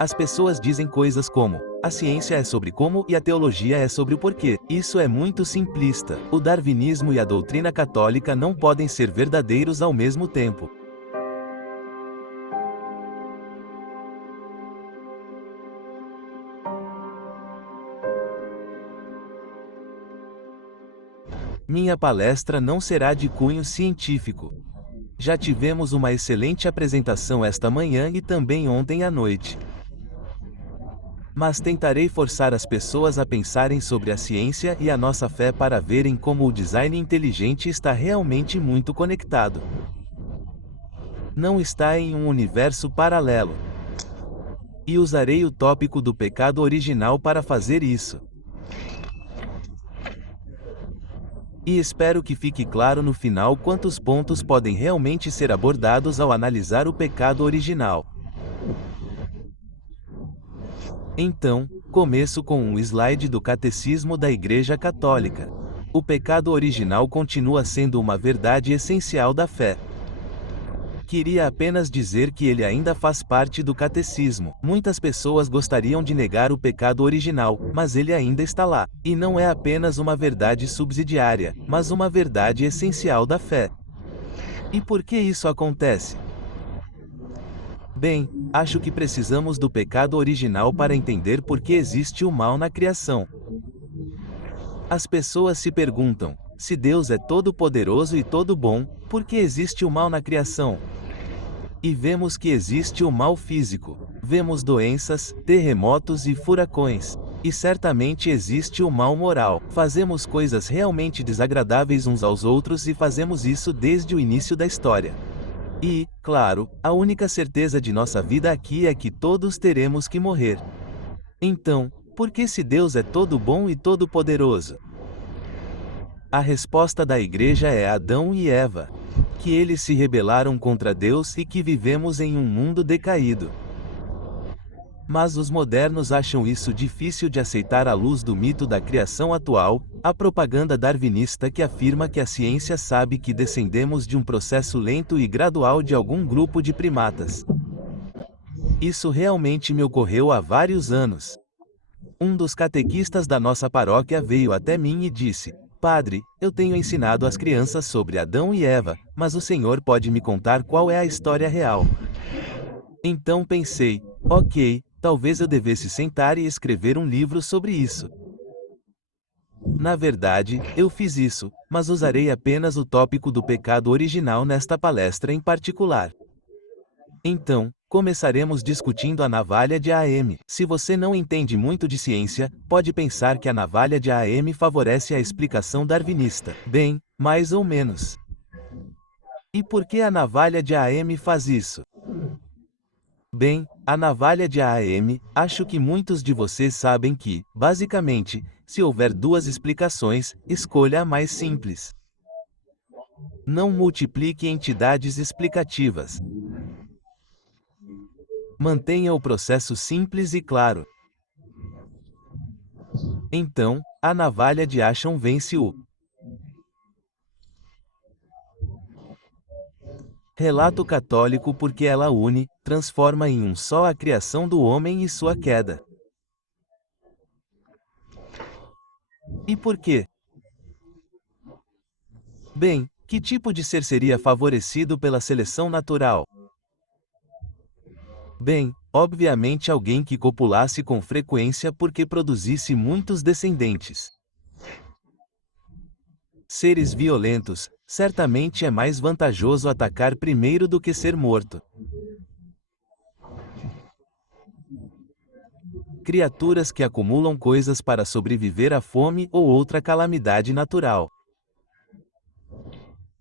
As pessoas dizem coisas como: a ciência é sobre como e a teologia é sobre o porquê. Isso é muito simplista. O darwinismo e a doutrina católica não podem ser verdadeiros ao mesmo tempo. Minha palestra não será de cunho científico. Já tivemos uma excelente apresentação esta manhã e também ontem à noite. Mas tentarei forçar as pessoas a pensarem sobre a ciência e a nossa fé para verem como o design inteligente está realmente muito conectado. Não está em um universo paralelo. E usarei o tópico do pecado original para fazer isso. E espero que fique claro no final quantos pontos podem realmente ser abordados ao analisar o pecado original. Então, começo com um slide do Catecismo da Igreja Católica. O pecado original continua sendo uma verdade essencial da fé. Queria apenas dizer que ele ainda faz parte do catecismo. Muitas pessoas gostariam de negar o pecado original, mas ele ainda está lá. E não é apenas uma verdade subsidiária, mas uma verdade essencial da fé. E por que isso acontece? Bem, acho que precisamos do pecado original para entender por que existe o mal na criação. As pessoas se perguntam: se Deus é todo-poderoso e todo bom, por que existe o mal na criação? E vemos que existe o mal físico. Vemos doenças, terremotos e furacões. E certamente existe o mal moral. Fazemos coisas realmente desagradáveis uns aos outros e fazemos isso desde o início da história. E, claro, a única certeza de nossa vida aqui é que todos teremos que morrer. Então, por que se Deus é todo bom e todo poderoso? A resposta da igreja é Adão e Eva. Que eles se rebelaram contra Deus e que vivemos em um mundo decaído. Mas os modernos acham isso difícil de aceitar à luz do mito da criação atual, a propaganda darwinista que afirma que a ciência sabe que descendemos de um processo lento e gradual de algum grupo de primatas. Isso realmente me ocorreu há vários anos. Um dos catequistas da nossa paróquia veio até mim e disse: Padre, eu tenho ensinado às crianças sobre Adão e Eva, mas o senhor pode me contar qual é a história real? Então pensei: ok, talvez eu devesse sentar e escrever um livro sobre isso. Na verdade, eu fiz isso, mas usarei apenas o tópico do pecado original nesta palestra em particular. Então, começaremos discutindo a navalha de AM. Se você não entende muito de ciência, pode pensar que a navalha de AM favorece a explicação darwinista. Bem, mais ou menos. E por que a navalha de AM faz isso? Bem, a navalha de AM, acho que muitos de vocês sabem que, basicamente, se houver duas explicações, escolha a mais simples. Não multiplique entidades explicativas. Mantenha o processo simples e claro. Então, a navalha de Asham vence o relato católico porque ela une, transforma em um só a criação do homem e sua queda. E por quê? Bem, que tipo de ser seria favorecido pela seleção natural? Bem, obviamente alguém que copulasse com frequência porque produzisse muitos descendentes. Seres violentos, certamente é mais vantajoso atacar primeiro do que ser morto. Criaturas que acumulam coisas para sobreviver à fome ou outra calamidade natural.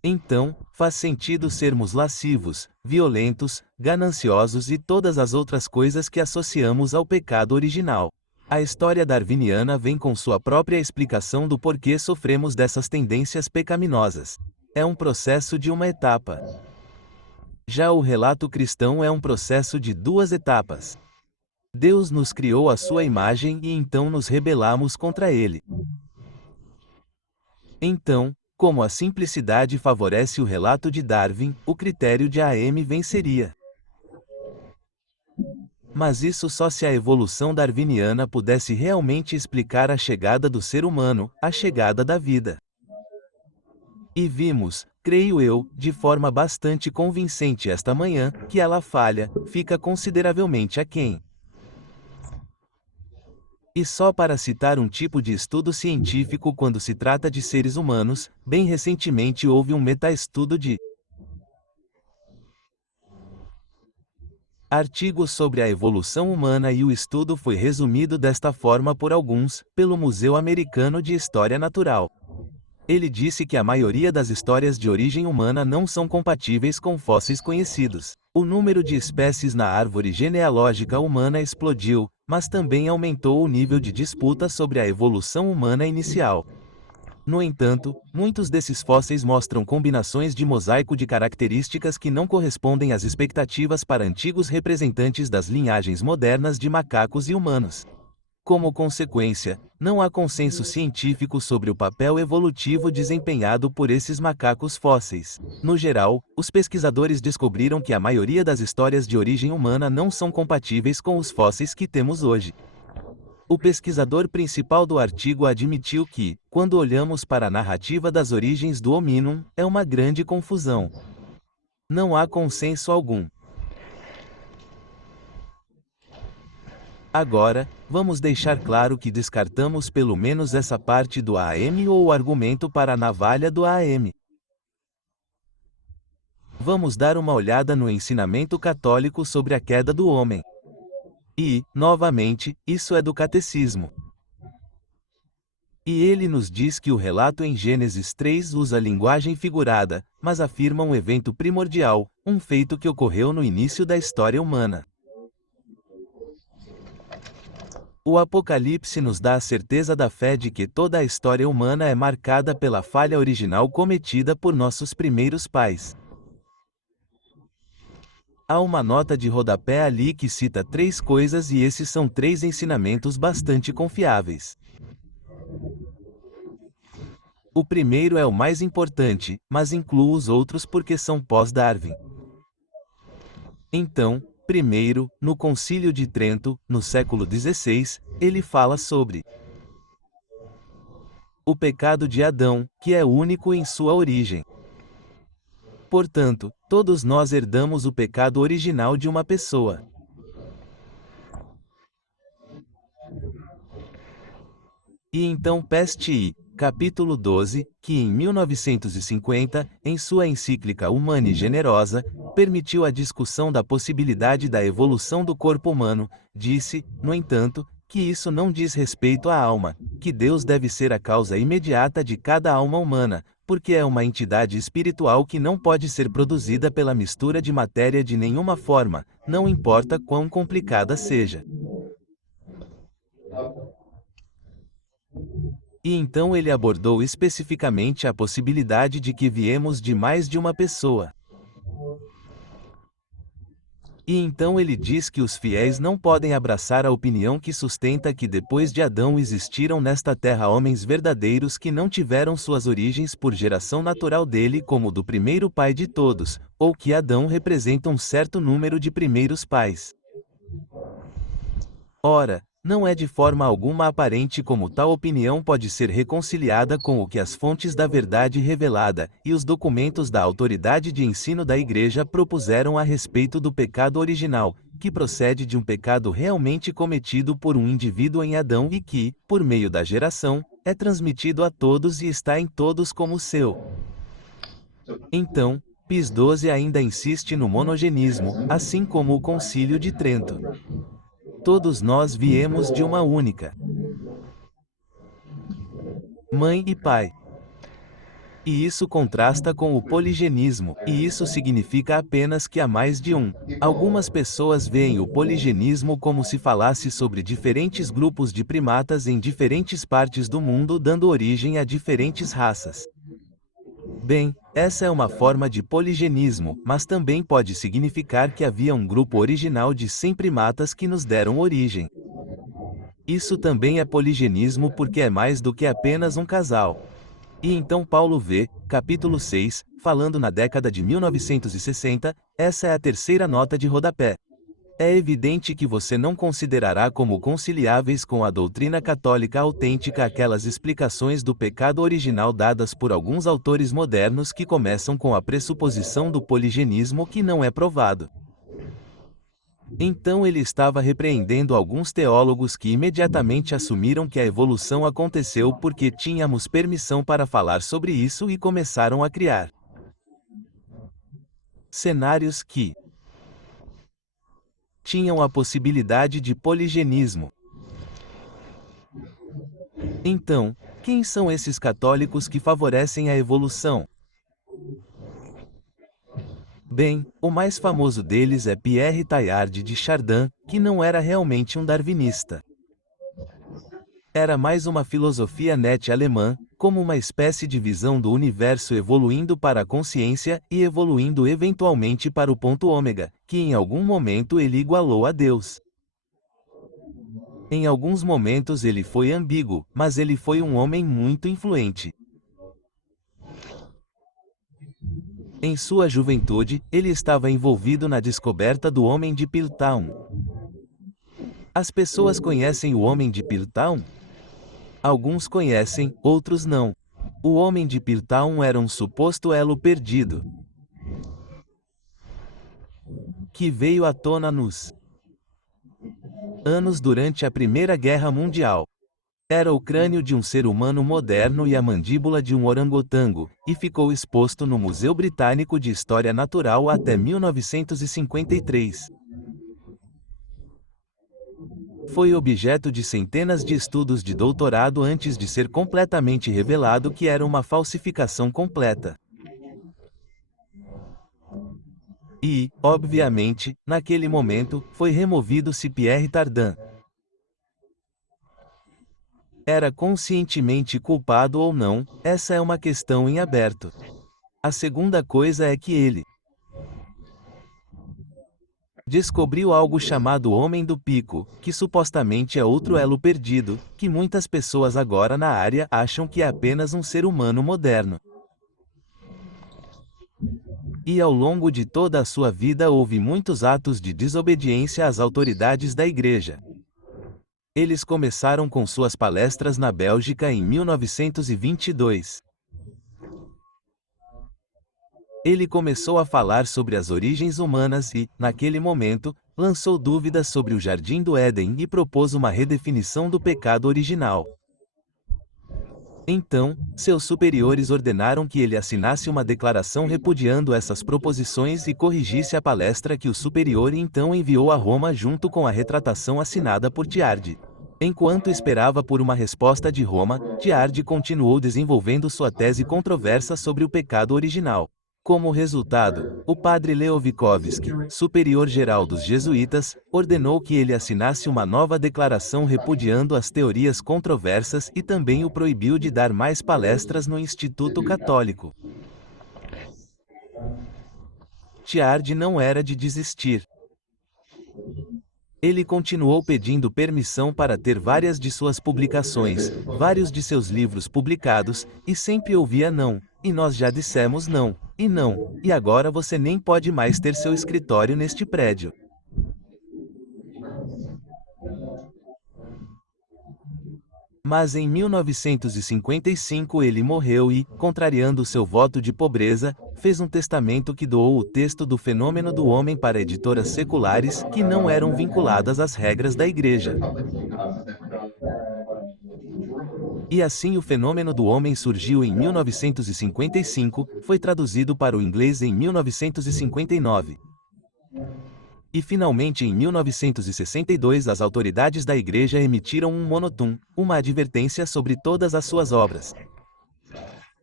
Então, faz sentido sermos lascivos, violentos, gananciosos e todas as outras coisas que associamos ao pecado original. A história darwiniana vem com sua própria explicação do porquê sofremos dessas tendências pecaminosas. É um processo de uma etapa. Já o relato cristão é um processo de duas etapas. Deus nos criou à sua imagem e então nos rebelamos contra ele. Então, como a simplicidade favorece o relato de Darwin, o critério de AM venceria. Mas isso só se a evolução darwiniana pudesse realmente explicar a chegada do ser humano, a chegada da vida. E vimos, creio eu, de forma bastante convincente esta manhã, que ela falha, fica consideravelmente aquém. E só para citar um tipo de estudo científico quando se trata de seres humanos, bem recentemente houve um meta-estudo de artigos sobre a evolução humana e o estudo foi resumido desta forma por alguns, pelo Museu Americano de História Natural. Ele disse que a maioria das histórias de origem humana não são compatíveis com fósseis conhecidos. O número de espécies na árvore genealógica humana explodiu, mas também aumentou o nível de disputa sobre a evolução humana inicial. No entanto, muitos desses fósseis mostram combinações de mosaico de características que não correspondem às expectativas para antigos representantes das linhagens modernas de macacos e humanos. Como consequência, não há consenso científico sobre o papel evolutivo desempenhado por esses macacos fósseis. No geral, os pesquisadores descobriram que a maioria das histórias de origem humana não são compatíveis com os fósseis que temos hoje. O pesquisador principal do artigo admitiu que, quando olhamos para a narrativa das origens do homínum, é uma grande confusão. Não há consenso algum. Agora, vamos deixar claro que descartamos pelo menos essa parte do AM ou o argumento para a navalha do AM. Vamos dar uma olhada no ensinamento católico sobre a queda do homem. E, novamente, isso é do catecismo. E ele nos diz que o relato em Gênesis 3 usa linguagem figurada, mas afirma um evento primordial, um feito que ocorreu no início da história humana. O Apocalipse nos dá a certeza da fé de que toda a história humana é marcada pela falha original cometida por nossos primeiros pais. Há uma nota de rodapé ali que cita 3 coisas e esses são 3 ensinamentos bastante confiáveis. O primeiro é o mais importante, mas incluo os outros porque são pós-Darwin. Então, primeiro, no Concílio de Trento, no século XVI, ele fala sobre o pecado de Adão, que é único em sua origem. Portanto, todos nós herdamos o pecado original de uma pessoa. E então Peste capítulo 12, que em 1950, em sua encíclica Humane Generosa, permitiu a discussão da possibilidade da evolução do corpo humano, disse, no entanto, que isso não diz respeito à alma, que Deus deve ser a causa imediata de cada alma humana, porque é uma entidade espiritual que não pode ser produzida pela mistura de matéria de nenhuma forma, não importa quão complicada seja. E então ele abordou especificamente a possibilidade de que viemos de mais de uma pessoa. E então ele diz que os fiéis não podem abraçar a opinião que sustenta que depois de Adão existiram nesta terra homens verdadeiros que não tiveram suas origens por geração natural dele como do primeiro pai de todos, ou que Adão representa um certo número de primeiros pais. Ora, não é de forma alguma aparente como tal opinião pode ser reconciliada com o que as fontes da verdade revelada, e os documentos da autoridade de ensino da Igreja propuseram a respeito do pecado original, que procede de um pecado realmente cometido por um indivíduo em Adão e que, por meio da geração, é transmitido a todos e está em todos como seu. Então, Pio XII ainda insiste no monogenismo, assim como o Concílio de Trento. Todos nós viemos de uma única mãe e pai. E isso contrasta com o poligenismo, e isso significa apenas que há mais de um. Algumas pessoas veem o poligenismo como se falasse sobre diferentes grupos de primatas em diferentes partes do mundo dando origem a diferentes raças. Bem, essa é uma forma de poligenismo, mas também pode significar que havia um grupo original de 100 primatas que nos deram origem. Isso também é poligenismo porque é mais do que apenas um casal. E então Paulo vê, capítulo 6, falando na década de 1960, essa é a terceira nota de rodapé. É evidente que você não considerará como conciliáveis com a doutrina católica autêntica aquelas explicações do pecado original dadas por alguns autores modernos que começam com a pressuposição do poligenismo que não é provado. Então ele estava repreendendo alguns teólogos que imediatamente assumiram que a evolução aconteceu porque tínhamos permissão para falar sobre isso e começaram a criar cenários que tinham a possibilidade de poligenismo. Então, quem são esses católicos que favorecem a evolução? Bem, o mais famoso deles é Pierre Teilhard de Chardin, que não era realmente um darwinista. Era mais uma filosofia Nietzsche alemã, como uma espécie de visão do universo evoluindo para a consciência e evoluindo eventualmente para o ponto ômega, que em algum momento ele igualou a Deus. Em alguns momentos ele foi ambíguo, mas ele foi um homem muito influente. Em sua juventude, ele estava envolvido na descoberta do Homem de Piltdown. As pessoas conhecem o Homem de Piltdown? Alguns conhecem, outros não. O Homem de Piltdown era um suposto elo perdido, que veio à tona nos anos durante a Primeira Guerra Mundial. Era o crânio de um ser humano moderno e a mandíbula de um orangotango, e ficou exposto no Museu Britânico de História Natural até 1953. Foi objeto de centenas de estudos de doutorado antes de ser completamente revelado que era uma falsificação completa. E, obviamente, naquele momento, foi removido-se Pierre Tardin. Era conscientemente culpado ou não, essa é uma questão em aberto. A segunda coisa é que ele descobriu algo chamado Homem do Pico, que supostamente é outro elo perdido, que muitas pessoas agora na área acham que é apenas um ser humano moderno. E ao longo de toda a sua vida houve muitos atos de desobediência às autoridades da Igreja. Eles começaram com suas palestras na Bélgica em 1922. Ele começou a falar sobre as origens humanas e, naquele momento, lançou dúvidas sobre o Jardim do Éden e propôs uma redefinição do pecado original. Então, seus superiores ordenaram que ele assinasse uma declaração repudiando essas proposições e corrigisse a palestra que o superior então enviou a Roma junto com a retratação assinada por Tiardi. Enquanto esperava por uma resposta de Roma, Tiardi continuou desenvolvendo sua tese controversa sobre o pecado original. Como resultado, o padre Leovikovsky, superior-geral dos jesuítas, ordenou que ele assinasse uma nova declaração repudiando as teorias controversas e também o proibiu de dar mais palestras no Instituto Católico. Tiardi não era de desistir. Ele continuou pedindo permissão para ter várias de suas publicações, vários de seus livros publicados, e sempre ouvia não, e nós já dissemos não, e agora você nem pode mais ter seu escritório neste prédio. Mas em 1955 ele morreu e, contrariando seu voto de pobreza, fez um testamento que doou o texto do Fenômeno do Homem para editoras seculares que não eram vinculadas às regras da Igreja. E assim o Fenômeno do Homem surgiu em 1955, foi traduzido para o inglês em 1959. E finalmente em 1962 as autoridades da Igreja emitiram um monotum, uma advertência sobre todas as suas obras.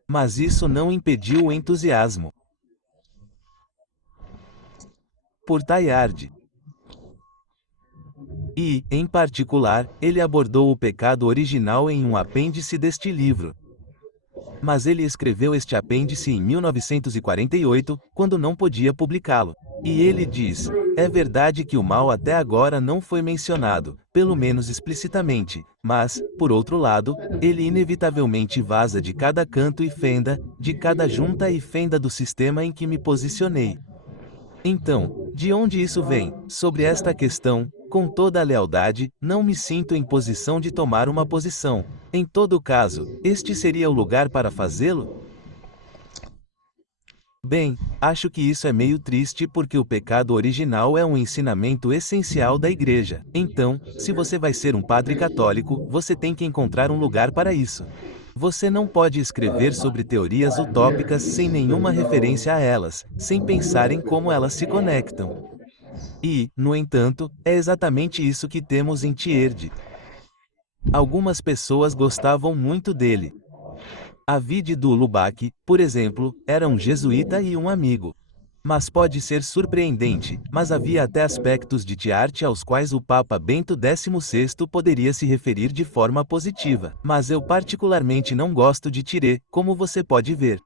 Mas isso não impediu o entusiasmo por Teilhard. E, em particular, ele abordou o pecado original em um apêndice deste livro. Mas ele escreveu este apêndice em 1948, quando não podia publicá-lo. E ele diz: é verdade que o mal até agora não foi mencionado, pelo menos explicitamente, mas, por outro lado, ele inevitavelmente vaza de cada canto e fenda, de cada junta e fenda do sistema em que me posicionei. Então, de onde isso vem? Sobre esta questão, com toda a lealdade, não me sinto em posição de tomar uma posição. Em todo caso, este seria o lugar para fazê-lo? Bem, acho que isso é meio triste porque o pecado original é um ensinamento essencial da igreja. Então, se você vai ser um padre católico, você tem que encontrar um lugar para isso. Você não pode escrever sobre teorias utópicas sem nenhuma referência a elas, sem pensar em como elas se conectam. E, no entanto, é exatamente isso que temos em Tierd. Algumas pessoas gostavam muito dele. A vide do Lubac, por exemplo, era um jesuíta e um amigo. Mas pode ser surpreendente, mas havia até aspectos de Tiarte aos quais o Papa Bento XVI poderia se referir de forma positiva. Mas eu particularmente não gosto de Tiré, como você pode ver.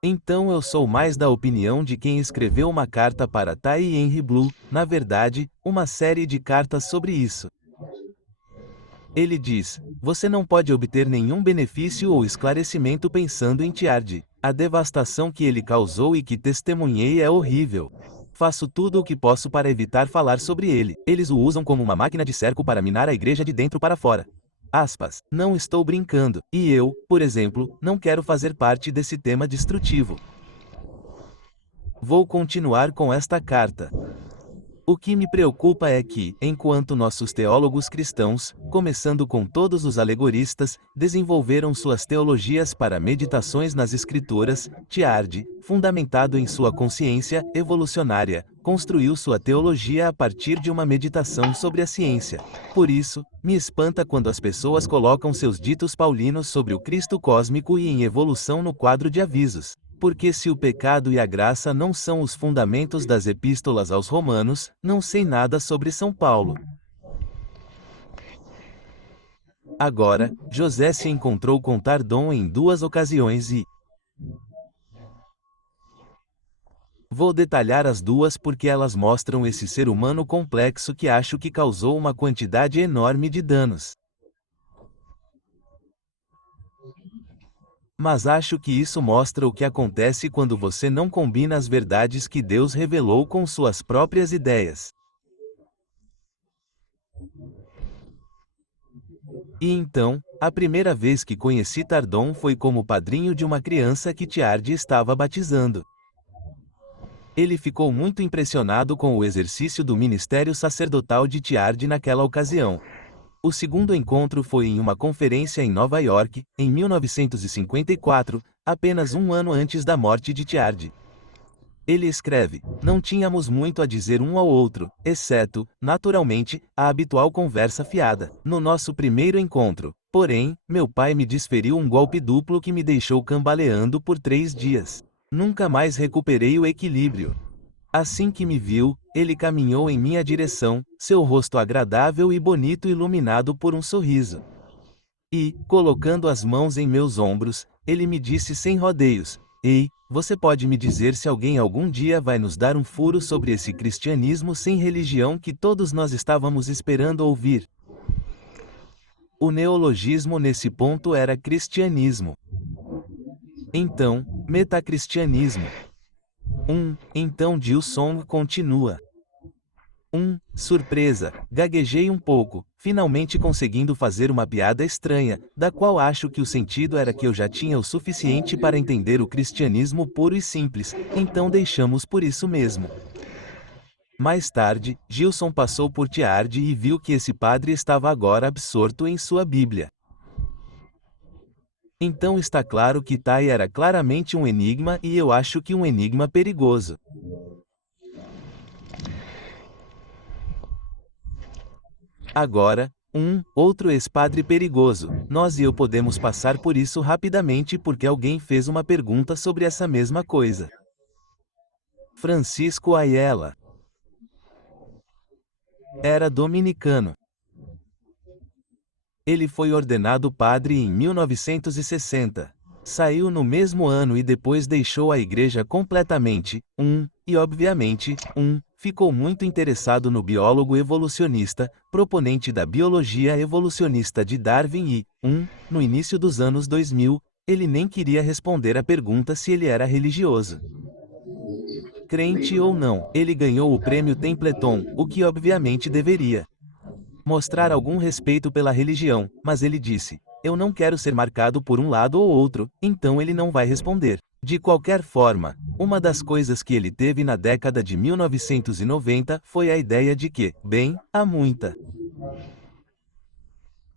Então eu sou mais da opinião de quem escreveu uma carta para Thai Henry Blue, na verdade, uma série de cartas sobre isso. Ele diz: você não pode obter nenhum benefício ou esclarecimento pensando em Tiardi. A devastação que ele causou e que testemunhei é horrível. Faço tudo o que posso para evitar falar sobre ele. Eles o usam como uma máquina de cerco para minar a igreja de dentro para fora. Aspas. Não estou brincando. E eu, por exemplo, não quero fazer parte desse tema destrutivo. Vou continuar com esta carta. O que me preocupa é que, enquanto nossos teólogos cristãos, começando com todos os alegoristas, desenvolveram suas teologias para meditações nas Escrituras, Tiardi, fundamentado em sua consciência evolucionária, construiu sua teologia a partir de uma meditação sobre a ciência. Por isso, me espanta quando as pessoas colocam seus ditos paulinos sobre o Cristo cósmico e em evolução no quadro de avisos. Porque se o pecado e a graça não são os fundamentos das epístolas aos Romanos, não sei nada sobre São Paulo. Agora, José se encontrou com Tardon em 2 ocasiões e... Vou detalhar as duas porque elas mostram esse ser humano complexo que acho que causou uma quantidade enorme de danos. Mas acho que isso mostra o que acontece quando você não combina as verdades que Deus revelou com suas próprias ideias. E então, a primeira vez que conheci Tardon foi como padrinho de uma criança que Tiardi estava batizando. Ele ficou muito impressionado com o exercício do ministério sacerdotal de Tiardi naquela ocasião. O segundo encontro foi em uma conferência em Nova York, em 1954, apenas um ano antes da morte de Tiardi. Ele escreve: não tínhamos muito a dizer um ao outro, exceto, naturalmente, a habitual conversa fiada. No nosso primeiro encontro, porém, meu pai me desferiu um golpe duplo que me deixou cambaleando por 3 dias. Nunca mais recuperei o equilíbrio. Assim que me viu, ele caminhou em minha direção, seu rosto agradável e bonito iluminado por um sorriso. E, colocando as mãos em meus ombros, ele me disse sem rodeios: ei, você pode me dizer se alguém algum dia vai nos dar um furo sobre esse cristianismo sem religião que todos nós estávamos esperando ouvir? O neologismo nesse ponto era cristianismo. Então, metacristianismo. Então Dilson continua. Surpresa, gaguejei um pouco, finalmente conseguindo fazer uma piada estranha, da qual acho que o sentido era que eu já tinha o suficiente para entender o cristianismo puro e simples, então deixamos por isso mesmo. Mais tarde, Gilson passou por Tiardi e viu que esse padre estava agora absorto em sua Bíblia. Então está claro que Tai era claramente um enigma e eu acho que um enigma perigoso. Agora, outro ex-padre perigoso. Nós e eu podemos passar por isso rapidamente porque alguém fez uma pergunta sobre essa mesma coisa. Francisco Ayala. Era dominicano. Ele foi ordenado padre em 1960. Saiu no mesmo ano e depois deixou a igreja completamente. E obviamente, ficou muito interessado no biólogo evolucionista, proponente da biologia evolucionista de Darwin e, no início dos anos 2000, Ele nem queria responder a pergunta se ele era religioso. Crente ou não, ele ganhou o prêmio Templeton, o que obviamente deveria mostrar algum respeito pela religião, mas ele disse: eu não quero ser marcado por um lado ou outro, então ele não vai responder. De qualquer forma, uma das coisas que ele teve na década de 1990 foi a ideia de que, bem, há muita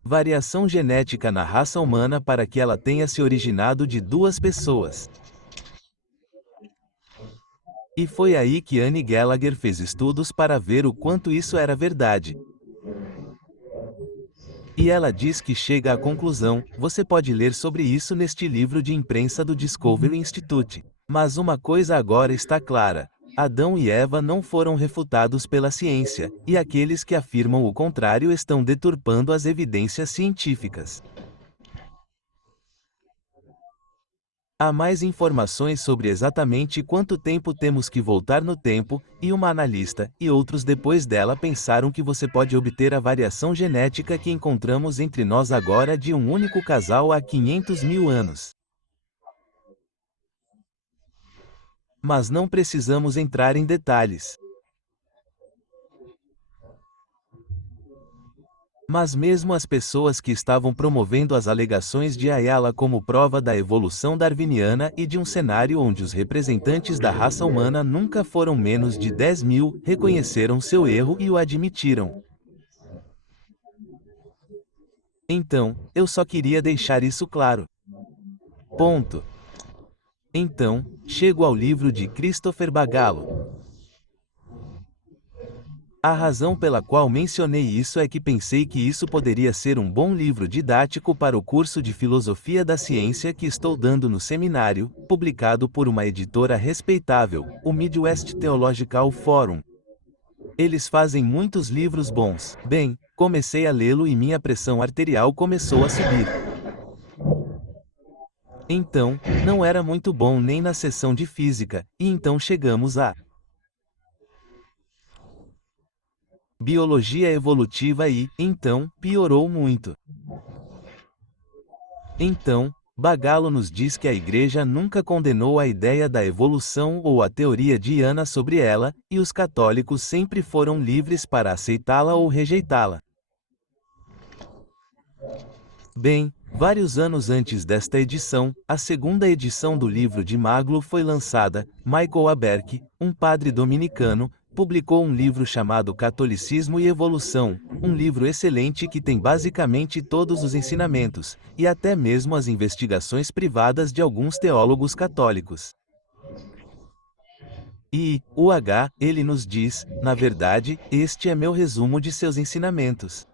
variação genética na raça humana para que ela tenha se originado de duas pessoas. E foi aí que Annie Gallagher fez estudos para ver o quanto isso era verdade. E ela diz que chega à conclusão, você pode ler sobre isso neste livro de imprensa do Discovery Institute. Mas uma coisa agora está clara: Adão e Eva não foram refutados pela ciência, e aqueles que afirmam o contrário estão deturpando as evidências científicas. Há mais informações sobre exatamente quanto tempo temos que voltar no tempo, e uma analista, e outros depois dela pensaram que você pode obter a variação genética que encontramos entre nós agora de um único casal há 500 mil anos. Mas não precisamos entrar em detalhes. Mas mesmo as pessoas que estavam promovendo as alegações de Ayala como prova da evolução darwiniana e de um cenário onde os representantes da raça humana nunca foram menos de 10 mil, reconheceram seu erro e o admitiram. Então, eu só queria deixar isso claro. Ponto. Então, chego ao livro de Christopher Bagalo. A razão pela qual mencionei isso é que pensei que isso poderia ser um bom livro didático para o curso de Filosofia da Ciência que estou dando no seminário, publicado por uma editora respeitável, o Midwest Theological Forum. Eles fazem muitos livros bons. Bem, comecei a lê-lo e minha pressão arterial começou a subir. Então, não era muito bom nem na sessão de física, e então chegamos a biologia evolutiva e, então, piorou muito. Então, Bagalo nos diz que a Igreja nunca condenou a ideia da evolução ou a teoria de Iana sobre ela, e os católicos sempre foram livres para aceitá-la ou rejeitá-la. Bem, vários anos antes desta edição, a segunda edição do livro de Maglo foi lançada. Michael Aberck, um padre dominicano, publicou um livro chamado Catolicismo e Evolução, um livro excelente que tem basicamente todos os ensinamentos, e até mesmo as investigações privadas de alguns teólogos católicos. E, ele nos diz, na verdade, este é meu resumo de seus ensinamentos.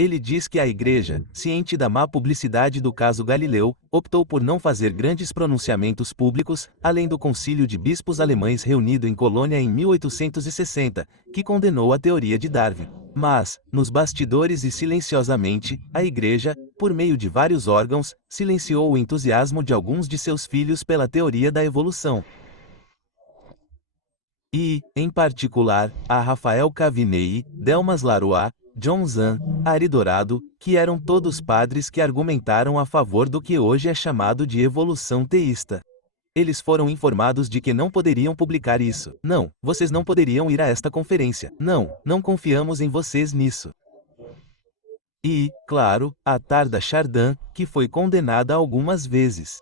Ele diz que a Igreja, ciente da má publicidade do caso Galileu, optou por não fazer grandes pronunciamentos públicos, além do concílio de bispos alemães reunido em Colônia em 1860, que condenou a teoria de Darwin. Mas, nos bastidores e silenciosamente, a Igreja, por meio de vários órgãos, silenciou o entusiasmo de alguns de seus filhos pela teoria da evolução. E, em particular, a Rafael Cavinei, Delmas Laroa, John Zahn, Ari Dourado, que eram todos padres que argumentaram a favor do que hoje é chamado de evolução teísta. Eles foram informados de que não poderiam publicar isso. Não, vocês não poderiam ir a esta conferência. Não, não confiamos em vocês nisso. E, claro, a Tarda Chardin, que foi condenada algumas vezes.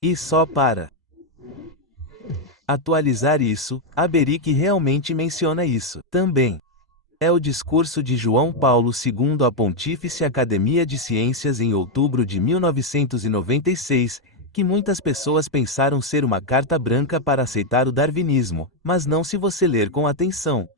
E só para atualizar isso, Abericke realmente menciona isso. Também é o discurso de João Paulo II à Pontífice Academia de Ciências em outubro de 1996, que muitas pessoas pensaram ser uma carta branca para aceitar o darwinismo, mas não se você ler com atenção.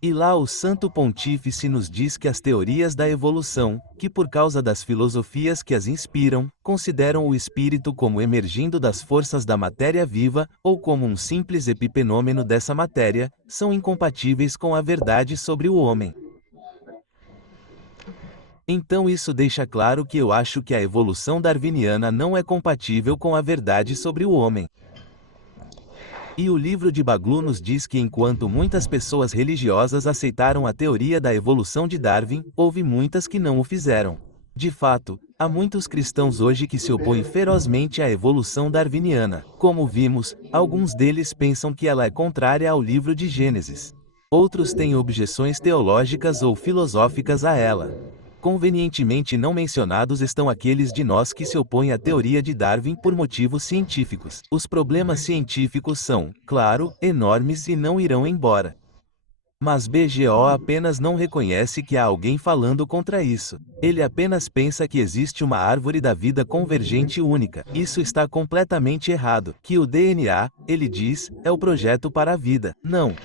E lá o Santo Pontífice nos diz que as teorias da evolução, que por causa das filosofias que as inspiram, consideram o espírito como emergindo das forças da matéria viva, ou como um simples epifenômeno dessa matéria, são incompatíveis com a verdade sobre o homem. Então isso deixa claro que eu acho que a evolução darwiniana não é compatível com a verdade sobre o homem. E o livro de Baglu nos diz que enquanto muitas pessoas religiosas aceitaram a teoria da evolução de Darwin, houve muitas que não o fizeram. De fato, há muitos cristãos hoje que se opõem ferozmente à evolução darwiniana. Como vimos, alguns deles pensam que ela é contrária ao livro de Gênesis. Outros têm objeções teológicas ou filosóficas a ela. Convenientemente não mencionados estão aqueles de nós que se opõem à teoria de Darwin por motivos científicos. Os problemas científicos são, claro, enormes e não irão embora. Mas BGO apenas não reconhece que há alguém falando contra isso. Ele apenas pensa que existe uma árvore da vida convergente única. Isso está completamente errado. Que o DNA, ele diz, é o projeto para a vida. Não.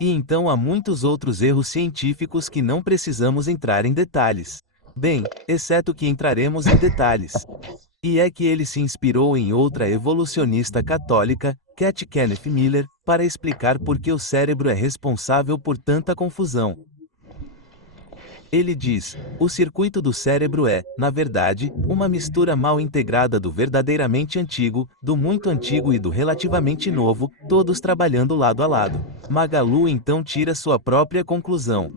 E então há muitos outros erros científicos que não precisamos entrar em detalhes. Bem, exceto que entraremos em detalhes. E é que ele se inspirou em outra evolucionista católica, Cat Kenneth Miller, para explicar por que o cérebro é responsável por tanta confusão. Ele diz: o circuito do cérebro é, na verdade, uma mistura mal integrada do verdadeiramente antigo, do muito antigo e do relativamente novo, todos trabalhando lado a lado. Magalu então tira sua própria conclusão.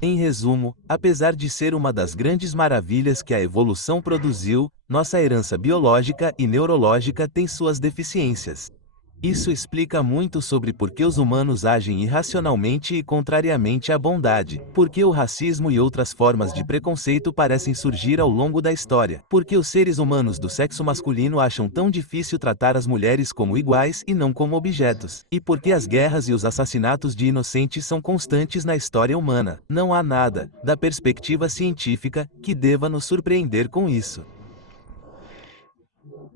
Em resumo, apesar de ser uma das grandes maravilhas que a evolução produziu, nossa herança biológica e neurológica tem suas deficiências. Isso explica muito sobre por que os humanos agem irracionalmente e contrariamente à bondade, por que o racismo e outras formas de preconceito parecem surgir ao longo da história, por que os seres humanos do sexo masculino acham tão difícil tratar as mulheres como iguais e não como objetos, e por que as guerras e os assassinatos de inocentes são constantes na história humana. Não há nada, da perspectiva científica, que deva nos surpreender com isso.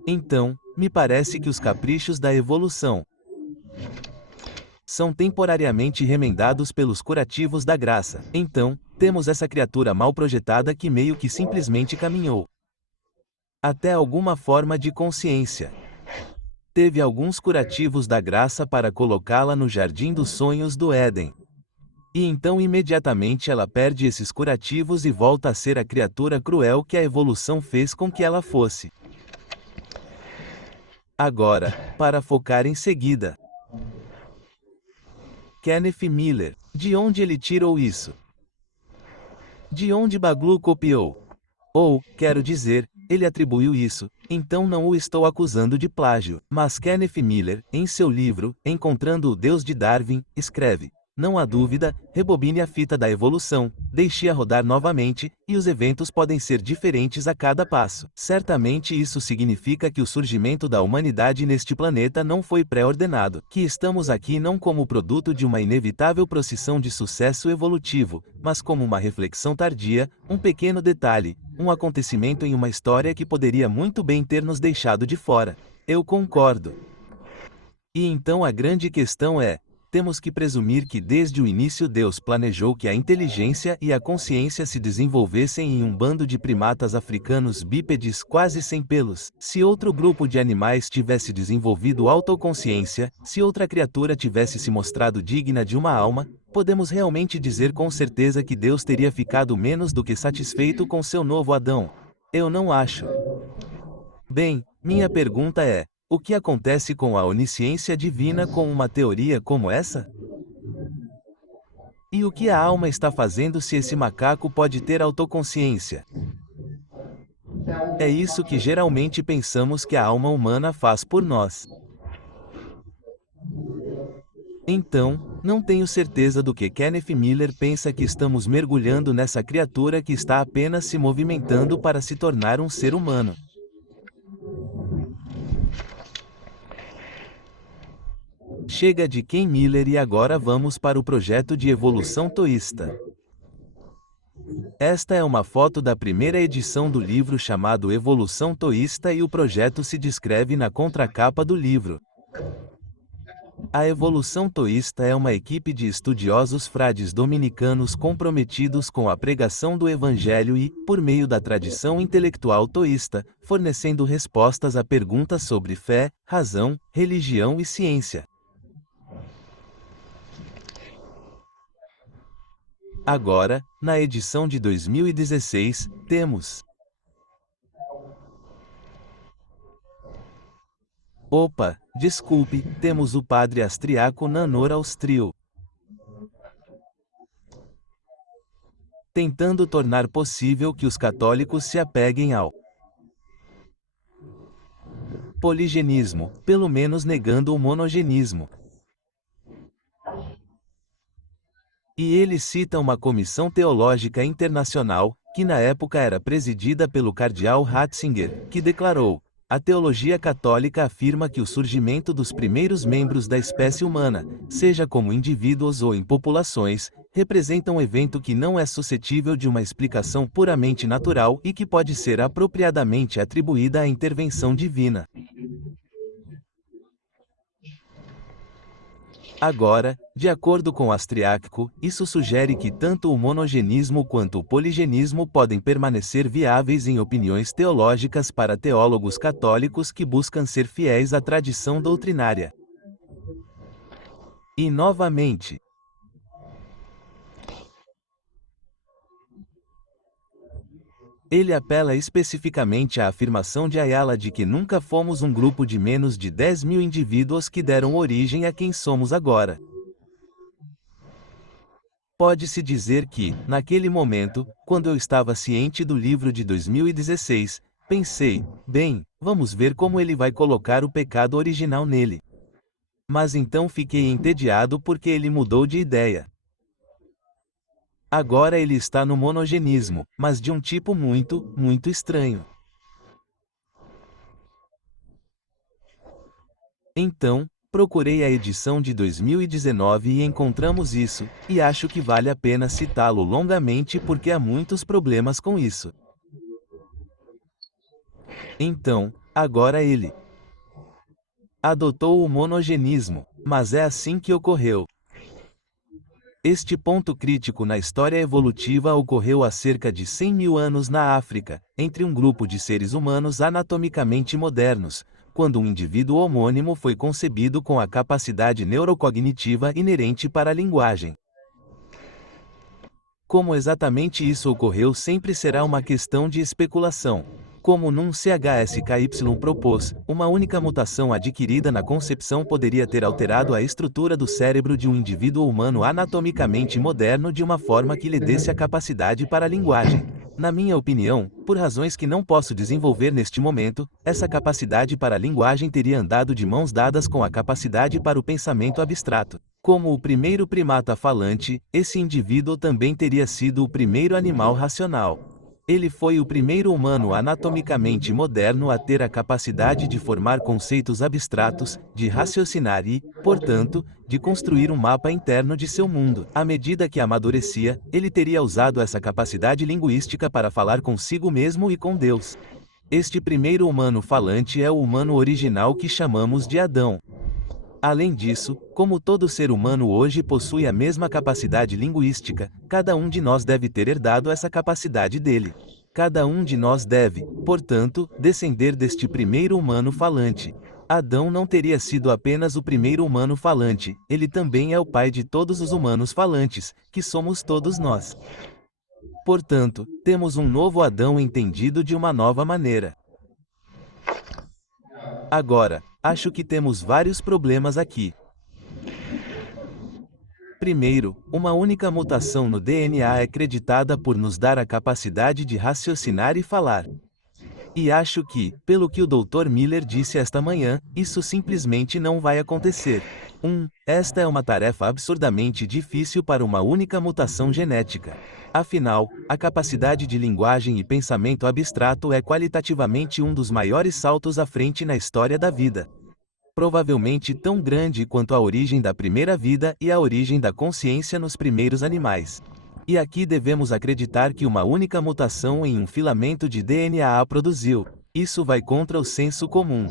Então, me parece que os caprichos da evolução são temporariamente remendados pelos curativos da graça. Então, temos essa criatura mal projetada que meio que simplesmente caminhou até alguma forma de consciência. Teve alguns curativos da graça para colocá-la no jardim dos sonhos do Éden. E então imediatamente ela perde esses curativos e volta a ser a criatura cruel que a evolução fez com que ela fosse. Agora, para focar em seguida. Kenneth Miller. De onde ele tirou isso? De onde Baglu copiou? Ou, quero dizer, ele atribuiu isso, então não o estou acusando de plágio. Mas Kenneth Miller, em seu livro, Encontrando o Deus de Darwin, escreve: não há dúvida, rebobine a fita da evolução, deixe-a rodar novamente, e os eventos podem ser diferentes a cada passo. Certamente isso significa que o surgimento da humanidade neste planeta não foi pré-ordenado, que estamos aqui não como produto de uma inevitável procissão de sucesso evolutivo, mas como uma reflexão tardia, um pequeno detalhe, um acontecimento em uma história que poderia muito bem ter nos deixado de fora. Eu concordo. E então a grande questão é: temos que presumir que desde o início Deus planejou que a inteligência e a consciência se desenvolvessem em um bando de primatas africanos bípedes quase sem pelos. Se outro grupo de animais tivesse desenvolvido autoconsciência, se outra criatura tivesse se mostrado digna de uma alma, podemos realmente dizer com certeza que Deus teria ficado menos do que satisfeito com seu novo Adão? Eu não acho. Bem, minha pergunta é: o que acontece com a onisciência divina com uma teoria como essa? E o que a alma está fazendo se esse macaco pode ter autoconsciência? É isso que geralmente pensamos que a alma humana faz por nós. Então, não tenho certeza do que Kenneth Miller pensa que estamos mergulhando nessa criatura que está apenas se movimentando para se tornar um ser humano. Chega de Ken Miller e agora vamos para o projeto de evolução toísta. Esta é uma foto da primeira edição do livro chamado Evolução Toísta e o projeto se descreve na contracapa do livro. A evolução toísta é uma equipe de estudiosos frades dominicanos comprometidos com a pregação do Evangelho e, por meio da tradição intelectual toísta, fornecendo respostas a perguntas sobre fé, razão, religião e ciência. Agora, na edição de 2016, temos Opa, desculpe, temos o padre austríaco Nanor Austrio, tentando tornar possível que os católicos se apeguem ao poligenismo, pelo menos negando o monogenismo. E ele cita uma comissão teológica internacional, que na época era presidida pelo cardeal Ratzinger, que declarou: a teologia católica afirma que o surgimento dos primeiros membros da espécie humana, seja como indivíduos ou em populações, representa um evento que não é suscetível de uma explicação puramente natural e que pode ser apropriadamente atribuída à intervenção divina. Agora, de acordo com Astriaco, isso sugere que tanto o monogenismo quanto o poligenismo podem permanecer viáveis em opiniões teológicas para teólogos católicos que buscam ser fiéis à tradição doutrinária. E novamente, ele apela especificamente à afirmação de Ayala de que nunca fomos um grupo de menos de 10.000 indivíduos que deram origem a quem somos agora. Pode-se dizer que, naquele momento, quando eu estava ciente do livro de 2016, pensei, bem, vamos ver como ele vai colocar o pecado original nele. Mas então fiquei entediado porque ele mudou de ideia. Agora ele está no monogenismo, mas de um tipo muito estranho. Então, procurei a edição de 2019 e encontramos isso, e acho que vale a pena citá-lo longamente porque há muitos problemas com isso. Então, agora ele adotou o monogenismo, mas é assim que ocorreu. Este ponto crítico na história evolutiva ocorreu há cerca de 100.000 anos na África, entre um grupo de seres humanos anatomicamente modernos, quando um indivíduo homônimo foi concebido com a capacidade neurocognitiva inerente para a linguagem. Como exatamente isso ocorreu sempre será uma questão de especulação. Como num CHSKY propôs, uma única mutação adquirida na concepção poderia ter alterado a estrutura do cérebro de um indivíduo humano anatomicamente moderno de uma forma que lhe desse a capacidade para a linguagem. Na minha opinião, por razões que não posso desenvolver neste momento, essa capacidade para a linguagem teria andado de mãos dadas com a capacidade para o pensamento abstrato. Como o primeiro primata falante, esse indivíduo também teria sido o primeiro animal racional. Ele foi o primeiro humano anatomicamente moderno a ter a capacidade de formar conceitos abstratos, de raciocinar e, portanto, de construir um mapa interno de seu mundo. À medida que amadurecia, ele teria usado essa capacidade linguística para falar consigo mesmo e com Deus. Este primeiro humano falante é o humano original que chamamos de Adão. Além disso, como todo ser humano hoje possui a mesma capacidade linguística, cada um de nós deve ter herdado essa capacidade dele. Cada um de nós deve, portanto, descender deste primeiro humano falante. Adão não teria sido apenas o primeiro humano falante, ele também é o pai de todos os humanos falantes, que somos todos nós. Portanto, temos um novo Adão entendido de uma nova maneira. Agora, acho que temos vários problemas aqui. Primeiro, uma única mutação no DNA é acreditada por nos dar a capacidade de raciocinar e falar. E acho que, pelo que o Dr. Miller disse esta manhã, isso simplesmente não vai acontecer. Esta é uma tarefa absurdamente difícil para uma única mutação genética. Afinal, a capacidade de linguagem e pensamento abstrato é qualitativamente um dos maiores saltos à frente na história da vida. Provavelmente tão grande quanto a origem da primeira vida e a origem da consciência nos primeiros animais. E aqui devemos acreditar que uma única mutação em um filamento de DNA a produziu. Isso vai contra o senso comum.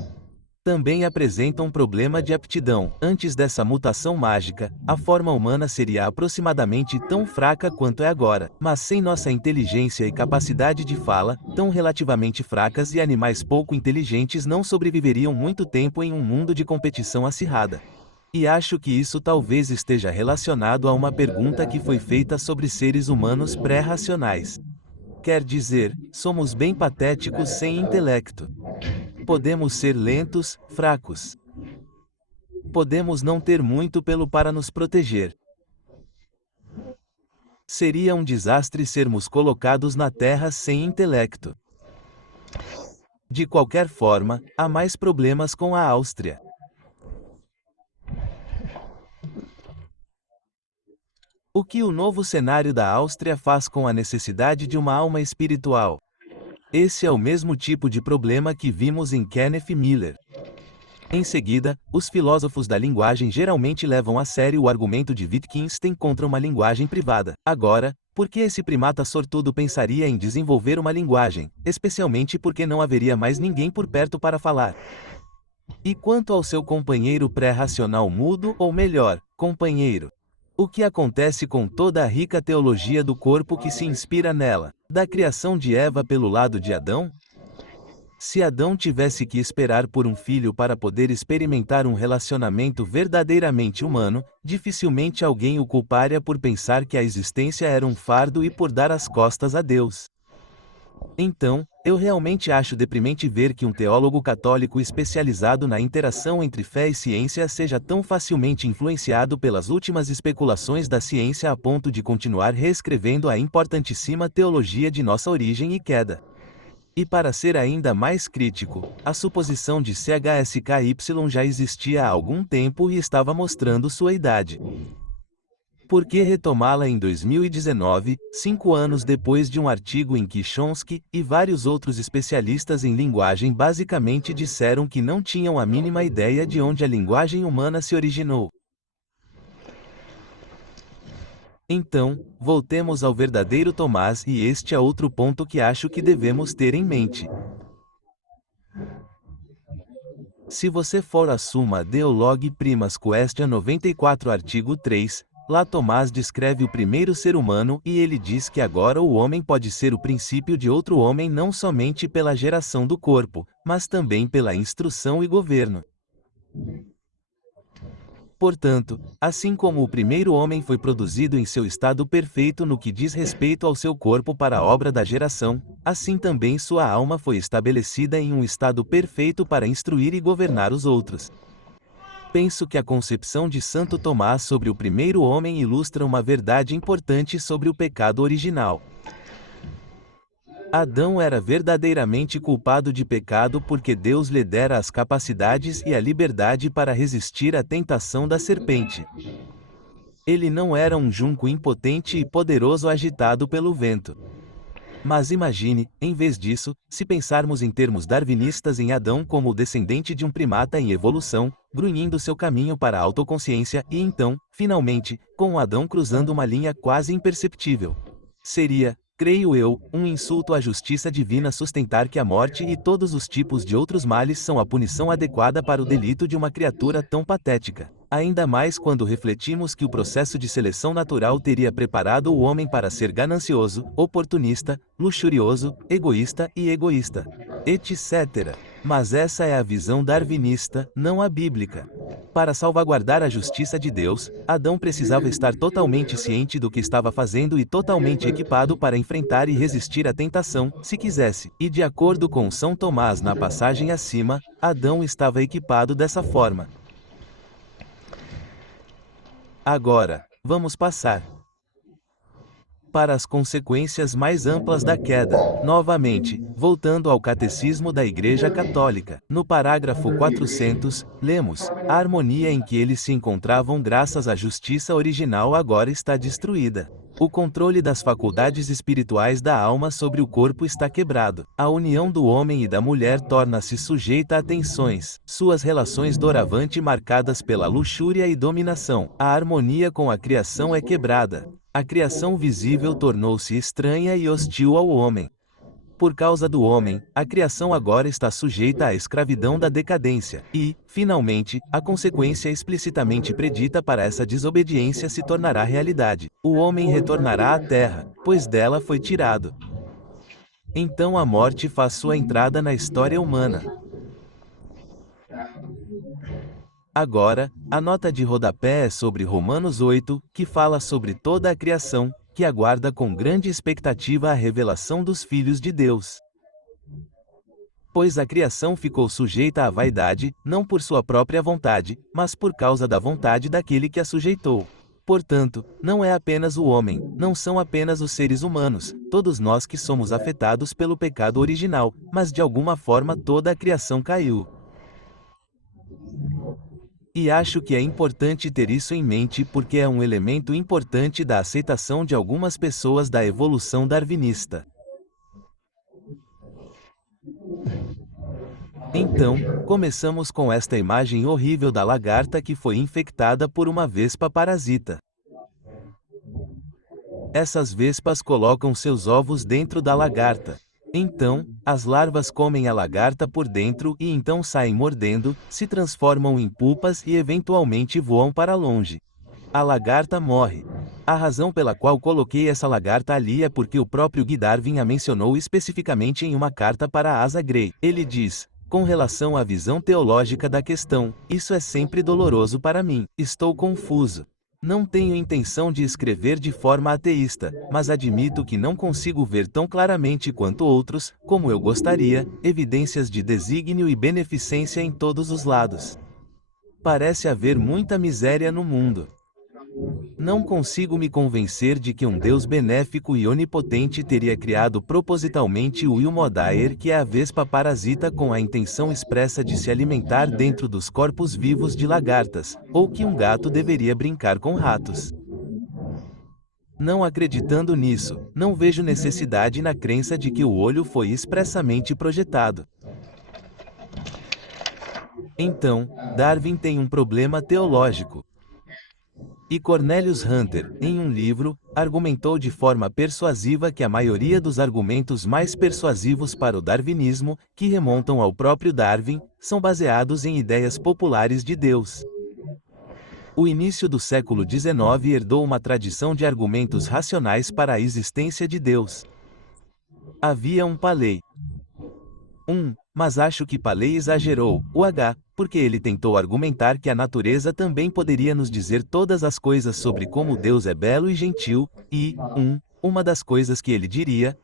Também apresenta um problema de aptidão. Antes dessa mutação mágica, a forma humana seria aproximadamente tão fraca quanto é agora. Mas sem nossa inteligência e capacidade de fala, tão relativamente fracas e animais pouco inteligentes não sobreviveriam muito tempo em um mundo de competição acirrada. E acho que isso talvez esteja relacionado a uma pergunta que foi feita sobre seres humanos pré-racionais. Quer dizer, somos bem patéticos sem intelecto. Podemos ser lentos, fracos. Podemos não ter muito pelo para nos proteger. Seria um desastre sermos colocados na Terra sem intelecto. De qualquer forma, há mais problemas com a Áustria. O que o novo cenário da Áustria faz com a necessidade de uma alma espiritual? Esse é o mesmo tipo de problema que vimos em Kenneth Miller. Em seguida, os filósofos da linguagem geralmente levam a sério o argumento de Wittgenstein contra uma linguagem privada. Agora, por que esse primata sortudo pensaria em desenvolver uma linguagem, especialmente porque não haveria mais ninguém por perto para falar? E quanto ao seu companheiro pré-racional mudo, ou melhor, companheiro? O que acontece com toda a rica teologia do corpo que se inspira nela, da criação de Eva pelo lado de Adão? Se Adão tivesse que esperar por um filho para poder experimentar um relacionamento verdadeiramente humano, dificilmente alguém o culparia por pensar que a existência era um fardo e por dar as costas a Deus. Então, eu realmente acho deprimente ver que um teólogo católico especializado na interação entre fé e ciência seja tão facilmente influenciado pelas últimas especulações da ciência a ponto de continuar reescrevendo a importantíssima teologia de nossa origem e queda. E para ser ainda mais crítico, a suposição de CHSKY já existia há algum tempo e estava mostrando sua idade. Por que retomá-la em 2019, 5 anos depois de um artigo em que Chomsky e vários outros especialistas em linguagem basicamente disseram que não tinham a mínima ideia de onde a linguagem humana se originou? Então, voltemos ao verdadeiro Tomás e este é outro ponto que acho que devemos ter em mente. Se você for a Summa Theologiae Primas Question 94 artigo 3, lá Tomás descreve o primeiro ser humano e ele diz que agora o homem pode ser o princípio de outro homem não somente pela geração do corpo, mas também pela instrução e governo. Portanto, assim como o primeiro homem foi produzido em seu estado perfeito no que diz respeito ao seu corpo para a obra da geração, assim também sua alma foi estabelecida em um estado perfeito para instruir e governar os outros. Penso que a concepção de Santo Tomás sobre o primeiro homem ilustra uma verdade importante sobre o pecado original. Adão era verdadeiramente culpado de pecado porque Deus lhe dera as capacidades e a liberdade para resistir à tentação da serpente. Ele não era um junco impotente e poderoso agitado pelo vento. Mas imagine, em vez disso, se pensarmos em termos darwinistas em Adão como o descendente de um primata em evolução, grunhindo seu caminho para a autoconsciência e então, finalmente, com Adão cruzando uma linha quase imperceptível. Seria, creio eu, um insulto à justiça divina sustentar que a morte e todos os tipos de outros males são a punição adequada para o delito de uma criatura tão patética. Ainda mais quando refletimos que o processo de seleção natural teria preparado o homem para ser ganancioso, oportunista, luxurioso, egoísta, etc. Mas essa é a visão darwinista, não a bíblica. Para salvaguardar a justiça de Deus, Adão precisava estar totalmente ciente do que estava fazendo e totalmente equipado para enfrentar e resistir à tentação, se quisesse. E de acordo com São Tomás na passagem acima, Adão estava equipado dessa forma. Agora, vamos passar para as consequências mais amplas da queda. Novamente, voltando ao Catecismo da Igreja Católica, no parágrafo 400, lemos: a harmonia em que eles se encontravam graças à justiça original agora está destruída. O controle das faculdades espirituais da alma sobre o corpo está quebrado. A união do homem e da mulher torna-se sujeita a tensões. Suas relações doravante marcadas pela luxúria e dominação. A harmonia com a criação é quebrada. A criação visível tornou-se estranha e hostil ao homem. Por causa do homem, a criação agora está sujeita à escravidão da decadência, e, finalmente, a consequência explicitamente predita para essa desobediência se tornará realidade. O homem retornará à terra, pois dela foi tirado. Então a morte faz sua entrada na história humana. Agora, a nota de rodapé é sobre Romanos 8, que fala sobre toda a criação, que aguarda com grande expectativa a revelação dos filhos de Deus. Pois a criação ficou sujeita à vaidade, não por sua própria vontade, mas por causa da vontade daquele que a sujeitou. Portanto, não é apenas o homem, não são apenas os seres humanos, todos nós que somos afetados pelo pecado original, mas de alguma forma toda a criação caiu. E acho que é importante ter isso em mente porque é um elemento importante da aceitação de algumas pessoas da evolução darwinista. Então, começamos com esta imagem horrível da lagarta que foi infectada por uma vespa parasita. Essas vespas colocam seus ovos dentro da lagarta. Então, as larvas comem a lagarta por dentro e então saem mordendo, se transformam em pupas e eventualmente voam para longe. A lagarta morre. A razão pela qual coloquei essa lagarta ali é porque o próprio Guy Darwin a mencionou especificamente em uma carta para Asa Gray. Ele diz: com relação à visão teológica da questão, isso é sempre doloroso para mim. Estou confuso. Não tenho intenção de escrever de forma ateísta, mas admito que não consigo ver tão claramente quanto outros, como eu gostaria, evidências de desígnio e beneficência em todos os lados. Parece haver muita miséria no mundo. Não consigo me convencer de que um Deus benéfico e onipotente teria criado propositalmente o Wilmodaer, que é a vespa parasita, com a intenção expressa de se alimentar dentro dos corpos vivos de lagartas, ou que um gato deveria brincar com ratos. Não acreditando nisso, não vejo necessidade na crença de que o olho foi expressamente projetado. Então, Darwin tem um problema teológico. E Cornelius Hunter, em um livro, argumentou de forma persuasiva que a maioria dos argumentos mais persuasivos para o darwinismo, que remontam ao próprio Darwin, são baseados em ideias populares de Deus. O início do século XIX herdou uma tradição de argumentos racionais para a existência de Deus. Havia um Paley. Mas acho que Paley exagerou, porque ele tentou argumentar que a natureza também poderia nos dizer todas as coisas sobre como Deus é belo e gentil, e, uma das coisas que ele diria,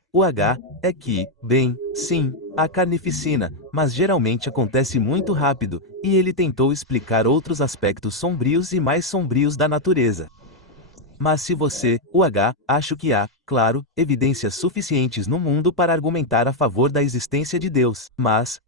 é que, sim, há carnificina, mas geralmente acontece muito rápido, e ele tentou explicar outros aspectos sombrios e mais sombrios da natureza. Mas se você, acho que há, claro, evidências suficientes no mundo para argumentar a favor da existência de Deus. Mas,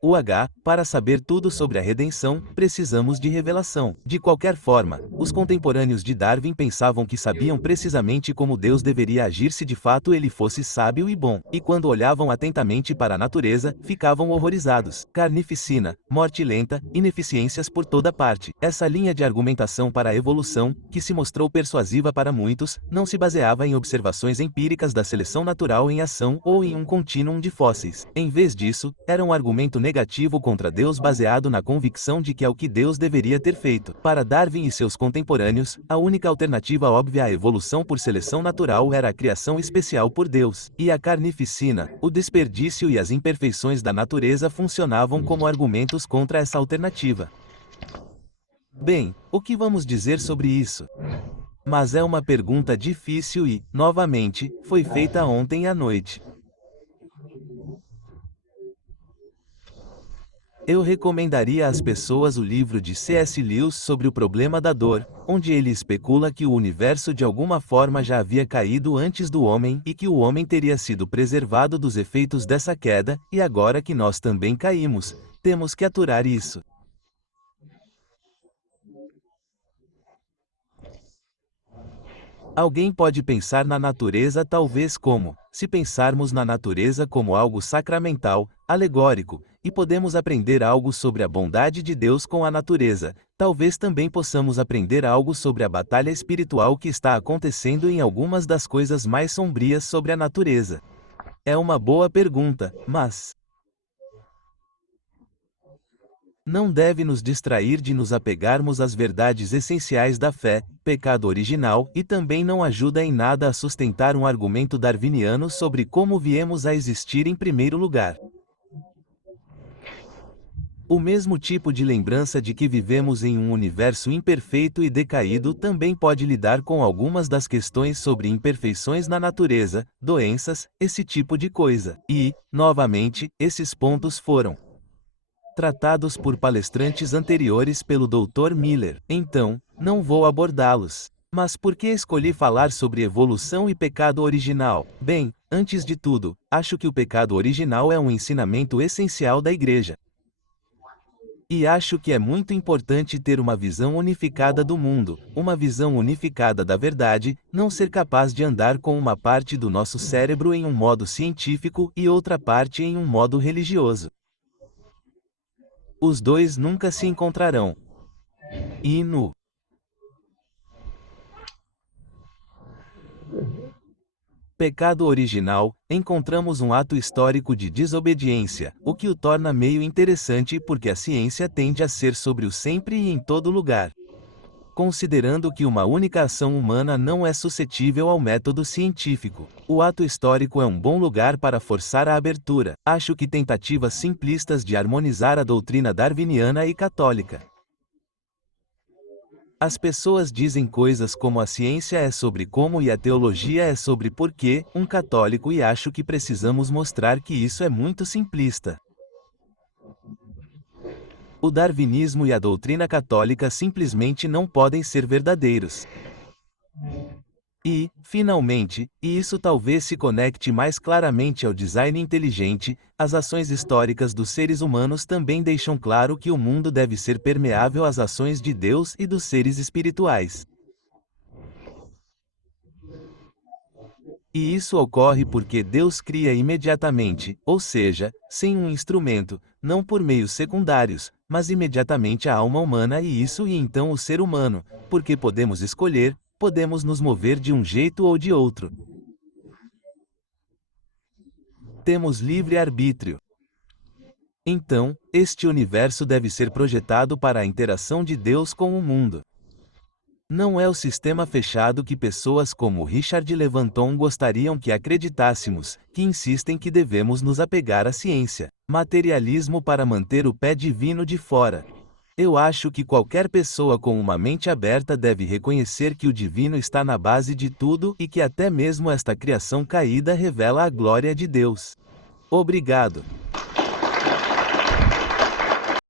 para saber tudo sobre a redenção, precisamos de revelação. De qualquer forma, os contemporâneos de Darwin pensavam que sabiam precisamente como Deus deveria agir se de fato ele fosse sábio e bom. E quando olhavam atentamente para a natureza, ficavam horrorizados. Carnificina, morte lenta, ineficiências por toda parte. Essa linha de argumentação para a evolução, que se mostrou persuasiva para muitos, não se baseava em observações empíricas da seleção natural em ação ou em um contínuo de fósseis. Em vez disso, era um argumento negativo contra Deus baseado na convicção de que é o que Deus deveria ter feito. Para Darwin e seus contemporâneos, a única alternativa óbvia à evolução por seleção natural era a criação especial por Deus. E a carnificina, o desperdício e as imperfeições da natureza funcionavam como argumentos contra essa alternativa. Bem, o que vamos dizer sobre isso? Mas é uma pergunta difícil e, novamente, foi feita ontem à noite. Eu recomendaria às pessoas o livro de C.S. Lewis sobre o problema da dor, onde ele especula que o universo de alguma forma já havia caído antes do homem e que o homem teria sido preservado dos efeitos dessa queda, e agora que nós também caímos, temos que aturar isso. Alguém pode pensar na natureza talvez como, se pensarmos na natureza como algo sacramental, alegórico, e podemos aprender algo sobre a bondade de Deus com a natureza, talvez também possamos aprender algo sobre a batalha espiritual que está acontecendo em algumas das coisas mais sombrias sobre a natureza. É uma boa pergunta, mas não deve nos distrair de nos apegarmos às verdades essenciais da fé, pecado original, e também não ajuda em nada a sustentar um argumento darwiniano sobre como viemos a existir em primeiro lugar. O mesmo tipo de lembrança de que vivemos em um universo imperfeito e decaído também pode lidar com algumas das questões sobre imperfeições na natureza, doenças, esse tipo de coisa. E, novamente, esses pontos foram tratados por palestrantes anteriores pelo Dr. Miller. Então, não vou abordá-los. Mas por que escolhi falar sobre evolução e pecado original? Bem, antes de tudo, acho que o pecado original é um ensinamento essencial da Igreja. E acho que é muito importante ter uma visão unificada do mundo, uma visão unificada da verdade, não ser capaz de andar com uma parte do nosso cérebro em um modo científico e outra parte em um modo religioso. Os dois nunca se encontrarão. E no pecado original, encontramos um ato histórico de desobediência, o que o torna meio interessante porque a ciência tende a ser sobre o sempre e em todo lugar. Considerando que uma única ação humana não é suscetível ao método científico, o ato histórico é um bom lugar para forçar a abertura. Acho que tentativas simplistas de harmonizar a doutrina darwiniana e católica. As pessoas dizem coisas como a ciência é sobre como e a teologia é sobre porquê, um católico, e acho que precisamos mostrar que isso é muito simplista. O darwinismo e a doutrina católica simplesmente não podem ser verdadeiros. E, finalmente, e isso talvez se conecte mais claramente ao design inteligente, as ações históricas dos seres humanos também deixam claro que o mundo deve ser permeável às ações de Deus e dos seres espirituais. E isso ocorre porque Deus cria imediatamente, ou seja, sem um instrumento, não por meios secundários, mas imediatamente a alma humana e então o ser humano, porque podemos escolher, podemos nos mover de um jeito ou de outro. Temos livre-arbítrio. Então, este universo deve ser projetado para a interação de Deus com o mundo. Não é o sistema fechado que pessoas como Richard Levanton gostariam que acreditássemos, que insistem que devemos nos apegar à ciência. Materialismo para manter o pé divino de fora. Eu acho que qualquer pessoa com uma mente aberta deve reconhecer que o divino está na base de tudo e que até mesmo esta criação caída revela a glória de Deus. Obrigado.